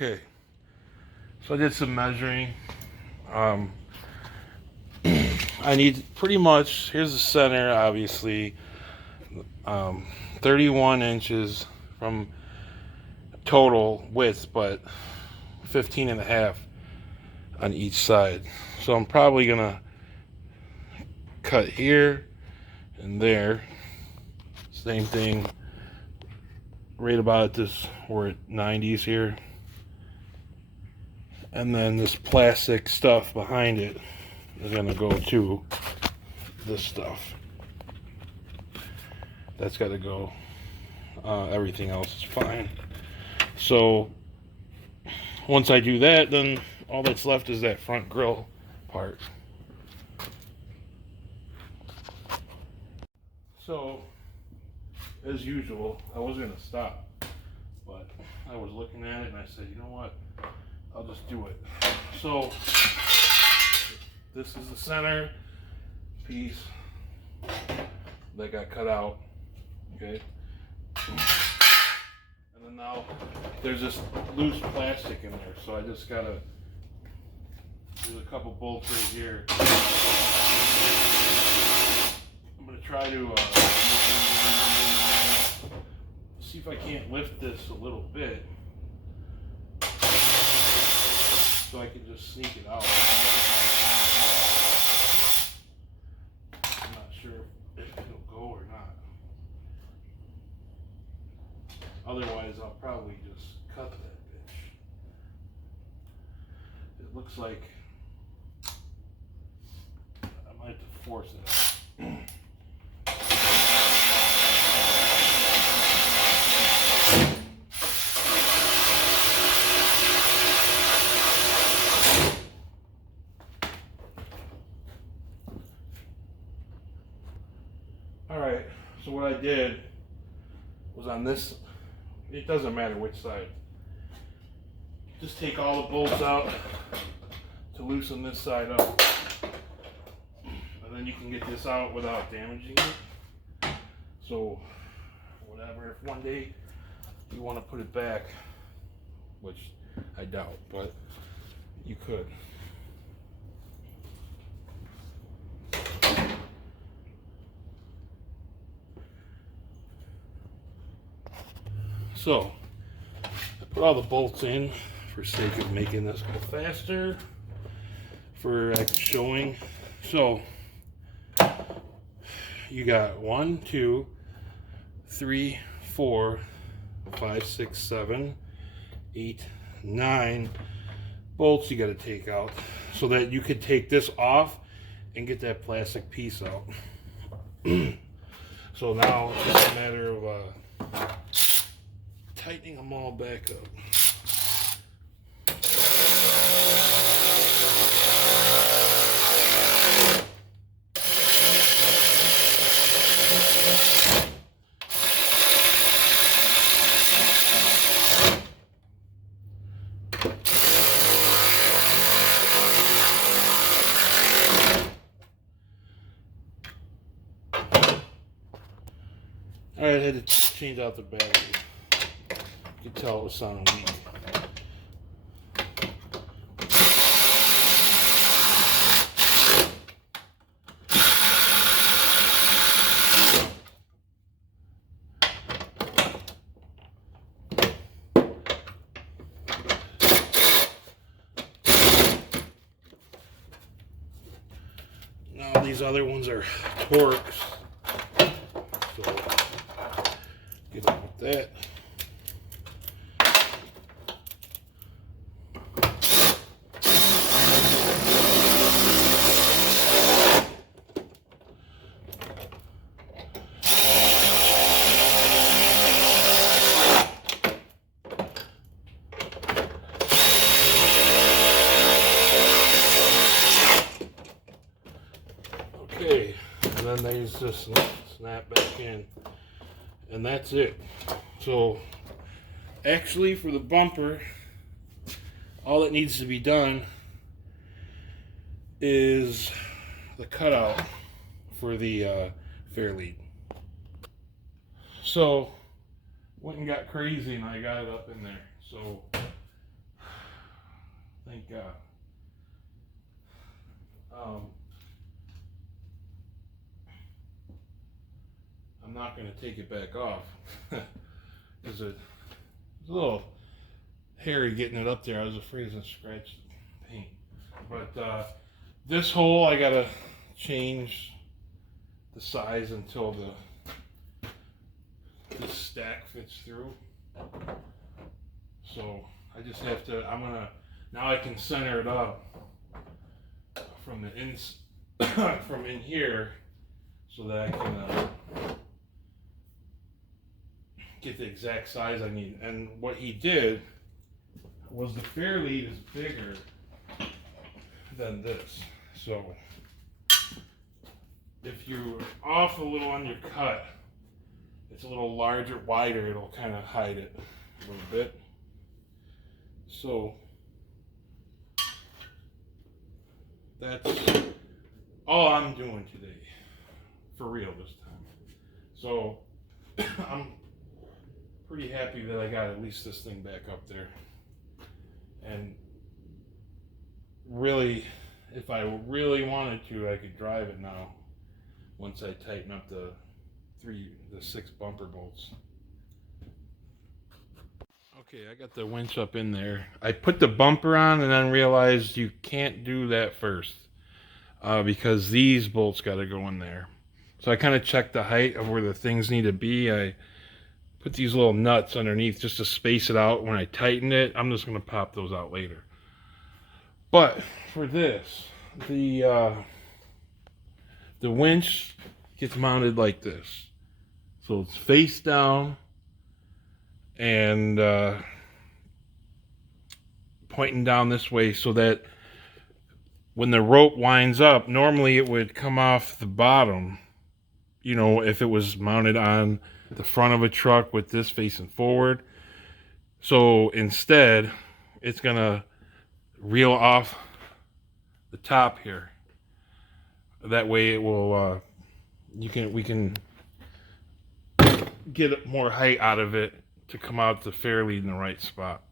Okay, so I did some measuring. I need pretty much, here's the center, obviously, 31 inches from total width, but 15 and a half on each side. So I'm probably gonna cut here and there. Same thing, right about at this, we're at 90s here. And then this plastic stuff behind it is gonna go to this stuff. That's got to go. Everything else is fine. So once I do that, then all that's left is that front grill part. So as usual, I was gonna stop, but I was looking at it and I said, you know what, I'll just do it. So this is the center piece that got cut out. Okay, and then now there's this loose plastic in there, so I just gotta, there's a couple bolts right here. I'm gonna try to see if I can't lift this a little bit so I can just sneak it out. I'm not sure if it'll go or not. Otherwise, I'll probably just cut that bitch. It looks like I might have to force it out. All right, so what I did was on this, it doesn't matter which side. Just take all the bolts out to loosen this side up. And then you can get this out without damaging it. So, whatever, if one day you want to put it back, which I doubt, but you could. So, I put all the bolts in for sake of making this go faster for showing. So, you got 1, 2, 3, 4, 5, 6, 7, 8, 9 bolts you got to take out so that you could take this off and get that plastic piece out. So now it's just a matter of tightening them all back up. Alright, I had to change out the battery. You could tell it was sounding weak. Now these other ones are TRX. So get on with that. Okay, and then these just snap back in, and that's it. So actually for the bumper, all that needs to be done is the cutout for the fair lead. So went and got crazy and I got it up in there. So God. I'm not going to take it back off because it's a little hairy getting it up there. I was afraid it's going to scratch the paint. But this hole, I got to change the size until this stack fits through. So I just have to, now I can center it up from from in here so that I can get the exact size I need. And what he did was the fair lead is bigger than this. So if you're off a little on your cut, it's a little larger, wider, it'll kind of hide it a little bit. So that's all I'm doing today, for real this time. So I'm pretty happy that I got at least this thing back up there. And really, if I really wanted to, I could drive it now once I tighten up the 6 bumper bolts. Okay, I got the winch up in there. I put the bumper on and then realized you can't do that first because these bolts got to go in there. So I kind of checked the height of where the things need to be. I put these little nuts underneath just to space it out. When I tighten it, I'm just going to pop those out later. But for this, the winch gets mounted like this. So it's face down and pointing down this way so that when the rope winds up, normally it would come off the bottom, you know, if it was mounted on the front of a truck with this facing forward. So instead, it's gonna reel off the top here. That way it will, we can get more height out of it to come out the fair lead in the right spot.